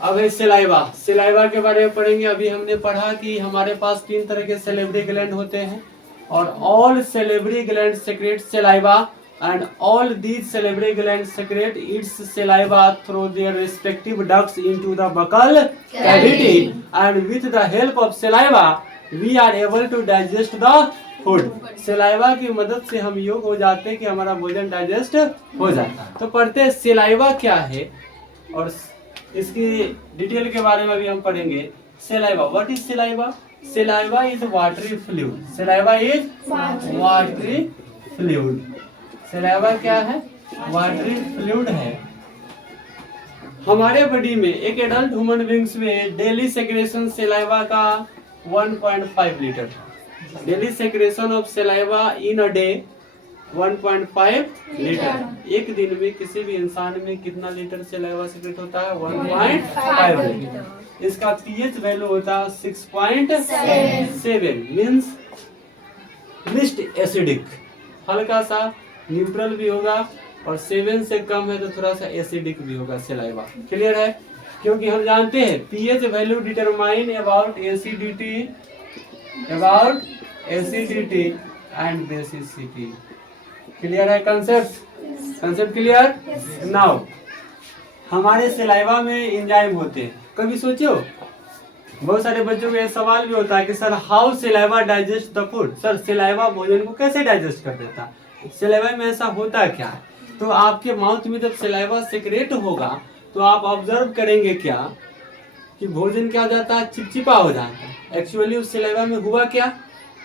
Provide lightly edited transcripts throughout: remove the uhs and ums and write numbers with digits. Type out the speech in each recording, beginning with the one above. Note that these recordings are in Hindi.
अब है सिलाइवा। सिलाइवा के बारे में पढ़ेंगे। अभी हमने पढ़ा कि हमारे पास 3 तरह के सेलेब्री ग्लैंड होते हैं और all salivary gland secrete saliva and all these salivary glands secrete its saliva through their respective ducts into the buccal cavity and with the help of saliva we are able to digest the food। saliva की मदद से हम योग हो जाते हैं कि हमारा भोजन डाइजेस्ट हो जाता है। तो पढ़ते हैं saliva क्या है और इसकी डिटेल के बारे में भी हम पढ़ेंगे। saliva, what is saliva? Saliva is watery fluid। saliva is watery fluid। Saliva क्या है? वाटरी फ्लूइड है। हमारे बॉडी में एक एडल्ट ह्यूमन बींग्स में डेली सेक्रेशन सलाइवा का 1.5 litre. Daily secretion of saliva in a day 1.5 litre. एक दिन में किसी भी इंसान में कितना लीटर सलाइवा सेक्रेट होता है? 1.5 लीटर। इसका पीएच वैल्यू होता है 6.7 मीन्स लिस्ट एसिडिक, हल्का सा न्यूट्रल भी होगा और 7 से कम है तो थोड़ा सा एसिडिक भी होगा सलाइवा। क्लियर है? क्योंकि हम जानते हैं pH value determine about acidity and basicity. Clear है कंसेप्ट क्लियर? नाउ हमारे सलाइवा में एंजाइम होते हैं। कभी सोचो बहुत सारे बच्चों को यह सवाल भी होता है कि sir how saliva digest the food. Sir saliva भोजन को कैसे डाइजेस्ट कर देता है? सलाइवा में ऐसा होता क्या? तो आपके माउथ में जब सलाइवा सेक्रेट होगा तो आप ऑब्जर्व करेंगे क्या कि भोजन क्या हो जाता है? चिपचिपा हो जाता है। एक्चुअली उस सलाइवा में हुआ क्या?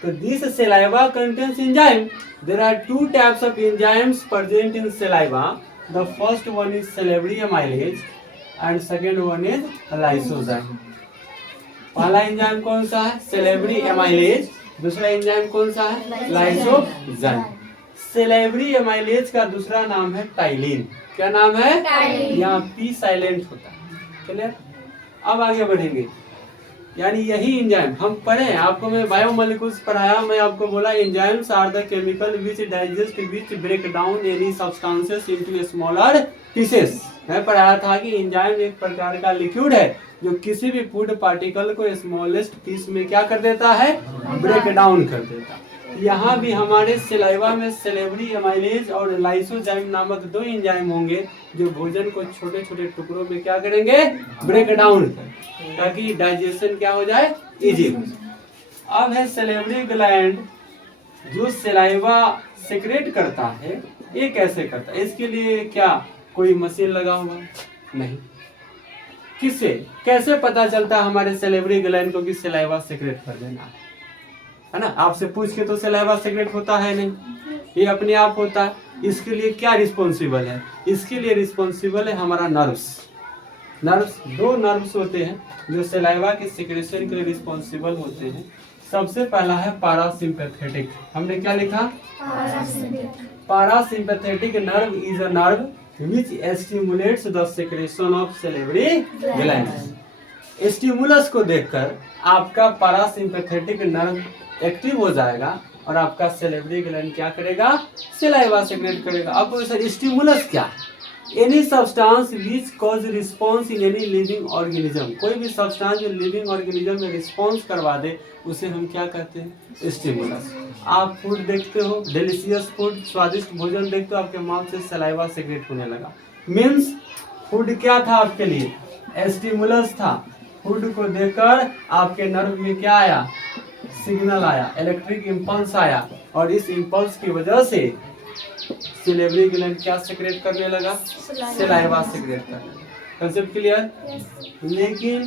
तो this saliva contains enzyme. There are 2 types of enzymes present in saliva. The first one is salivary amylase and second one is lysozyme. पहला एंजाइम कौन सा है? सेलेब्री एमाइलेज। दूसरा एंजाइम कौन सा है? लाइसोजाइम। सेलेब्री एमाइलेज का दूसरा नाम है टाइलिन। क्या नाम है? यहाँ पी साइलेंट होता है। क्लियर? अब आगे बढ़ेंगे। यानी यही एंजाइम हम पढ़े, आपको मैं बायोमोलिक्यूल्स पढ़ाया, मैं आपको बोला enzymes are the chemical which digest which break down any substances into smaller pieces. मैं पढ़ाया था कि एंजाइम एक प्रकार का लिक्विड है जो किसी भी फूड पार्टिकल को स्मॉलेस्ट पीस में क्या कर देता है? ब्रेक डाउन कर देता है। यहाँ भी हमारे सलाइवा में सेलेब्री एमाइलेज और लाइसोजाइम नामक 2 एंजाइम होंगे जो भोजन को छोटे छोटे टुकड़ों में क्या करेंगे? ब्रेक डाउन करेंगे ताकि डाइजेशन क्या हो जाए? इजी हो जाए। अब है सेलेब्री ग्लैंड जो सलाइवा सेक्रेट करता है। ये कैसे करता है? इसके लिए क्या कोई मशीन लगा हुआ? नहीं। किससे कैसे पता चलता है हमारे सेलेब्री ग्लैंड को कि सलाइवा सेक्रेट कर देना है ना? आपसे पूछ के तो सलाइवा सेक्रेट होता है नहीं, ये अपने आप होता है। इसके लिए क्या रिस्पॉन्सिबल है? इसके लिए रिस्पॉन्सिबल है हमारा नर्व्स। 2 नर्व्स होते हैं जो सलाइवा के सिक्रेशन के लिए रिस्पॉन्सिबल होते हैं। सबसे पहला है पारासिम्पैथेटिक। हमने क्या लिखा? Parasympathetic nerve is a nerve which stimulates the secretion of salivary glands। Stimulus को देखकर आपका पारासिम्पैथेटिक नर्व एक्टिव हो जाएगा और आपका सेलेब्री ग्लैंड क्या करेगा? सलाइवा सेक्रेट करेगा। अब स्टिमुलस क्या? Any substance which cause response in any living organism. कोई भी सब्सटेंस जो लिविंग ऑर्गेनिज्म में रिस्पॉन्स करवा दे उसे हम क्या कहते हैं? स्टिमुलस। आप फूड देखते हो, डिलीशियस फूड, स्वादिष्ट भोजन देखते हो, आपके माउथ से सलाइवा सेक्रेट होने लगा, मीन्स फूड क्या था आपके लिए? स्टिमुलस था। फूड को देखकर आपके नर्व में क्या आया? सिग्नल आया, इलेक्ट्रिक इम्पल्स आया और इस इम्पल्स की वजह से सेलेब्री ग्लैंड क्या सेक्रेट करने लगा? सलाइवा सेक्रेट करने लगा। Concept clear? लेकिन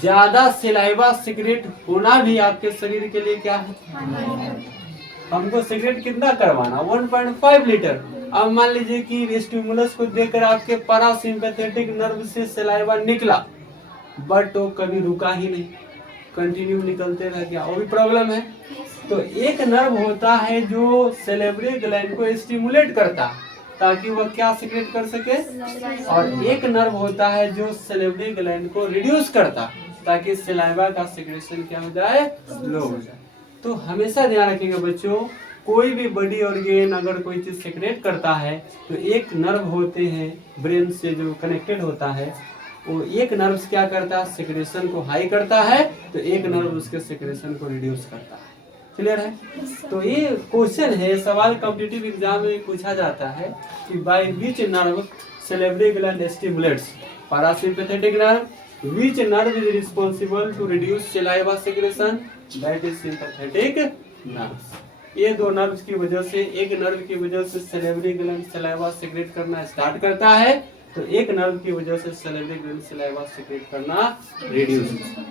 ज्यादा सलाइवा सेक्रेट होना भी आपके शरीर के लिए क्या है? हमको सेक्रेट कितना करवाना? 1.5 लीटर। अब मान लीजिए कि स्टिमुलस को देखकर आपके पारासिम्पैथेटिक नर्व से सलाइवा निकला बट वो कभी रुका ही नहीं, कंटिन्यू निकलते रह गया, वो भी प्रॉब्लम है। तो एक नर्व होता है जो सेलेब्री ग्लैंड को स्टिमुलेट करता है ताकि वह क्या सेक्रेट कर सके, और एक नर्व होता है जो सेलेब्री ग्लैंड को रिड्यूस करता ताकि सलाइवा का सेक्रेशन क्या हो जाए? लो हो जाए। तो हमेशा ध्यान रखेंगे बच्चों, कोई भी बॉडी ऑर्गेन अगर कोई चीज सेक्रेट करता है तो एक नर्व होते हैं ब्रेन से जो कनेक्टेड होता है, वो एक नर्व क्या करता है, सेक्रेशन को हाई करता है, तो एक नर्व उसके सेक्रेशन को रिड्यूस करता है। क्लियर है? तो ये क्वेश्चन है, सवाल कॉम्पिटिटिव एग्जाम में पूछा जाता है कि by which nerve salivary gland stimulates parasympathetic nerve, which nerve is responsible to reduce saliva secretion, that is sympathetic nerve। ये दो नर्व्स की वजह से, एक नर्व की वजह से सैलिवरी ग्लैंड सलाइवा सेक्रेट करना स्टार्ट करता है, तो एक नर्व की वजह से सैलिवरी ग्लैंड सलाइवा सेक्रेट करना रिड्यूस होता है।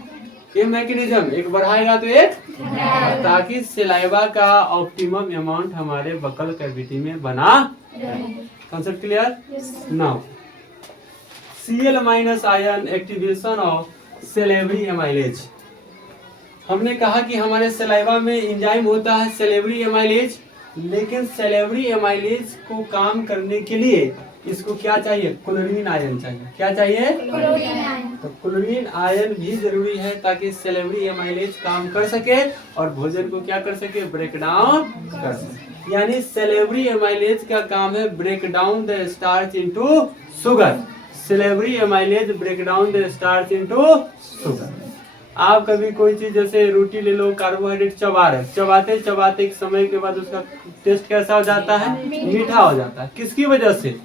ये मैकेनिज्म एक बढ़ाएगा तो एक, ताकि सलाइवा का ऑप्टिमम अमाउंट हमारे बकल कैविटी में बना रहे। Concept clear? Now Cl minus ion activation of salivary amylase. हमने कहा कि हमारे सलाइवा में एंजाइम होता है सैलिवरी एमाइलेज, लेकिन सैलिवरी एमाइलेज को काम करने के लिए इसको क्या चाहिए, क्लोरीन आयन चाहिए। क्या चाहिए? Chlorine ion. तो क्लोरीन आयन भी जरूरी है ताकि सैलिवरी एमाइलेज काम कर सके और भोजन को क्या कर सके, ब्रेक डाउन कर सके। यानी सैलिवरी एमाइलेज का काम है break down the starch into sugar. Salivary amylase break down the starch into sugar. आप कभी कोई चीज जैसे रोटी ले लो, कार्बोहाइड्रेट चबा रहे, चबाते चबाते एक समय के बाद उसका टेस्ट कैसा हो जाता है, मीठा हो जाता है। किसकी वजह से?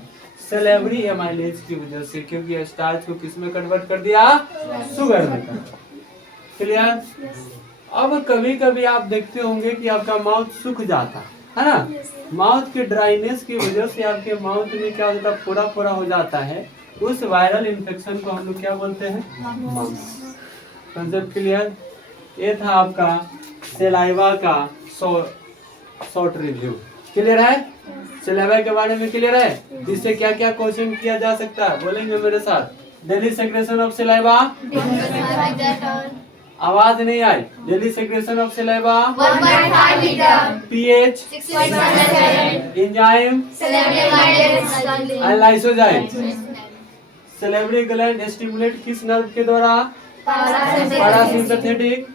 सैलिवरी एमाइलेज की वजह से, क्योंकि स्टार्च को किस में कन्वर्ट कर दिया, शुगर में। क्लियर? अब कभी कभी आप देखते होंगे कि आपका माउथ सूख जाता है ना, माउथ के ड्राइनेस की वजह से आपके माउथ में क्या होता है, फोड़ा फोड़ा हो जाता है। उस वायरल इन्फेक्शन को हम लोग क्या बोलते हैं, कंसेप्ट क्लियर? ये था आपका सलाइवा का शॉर्ट रिव्यू। क्लियर है? सलाइवा के बारे में क्लियर है? जिससे क्या क्या क्वेश्चन किया जा सकता है, बोलेंगे मेरे साथ। डेली सेक्रेशन ऑफ सलाइवा, आवाज नहीं आई। Daily secretion of saliva 1.5 litre, pH, enzyme and lysozyme. Salivary gland stimulate किस नर्व के द्वारा, पैरासिम्पैथेटिक।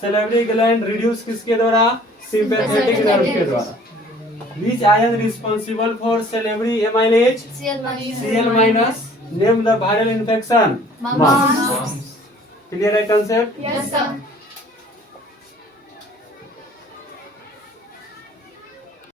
सैलिवरी ग्लैंड रिड्यूस किसके द्वारा, सिंपैथेटिक नर्व के द्वारा। Which ion responsible for salivary amylase? Cl minus. Name the viral infection. Mumps. Clear है concept? Yes sir.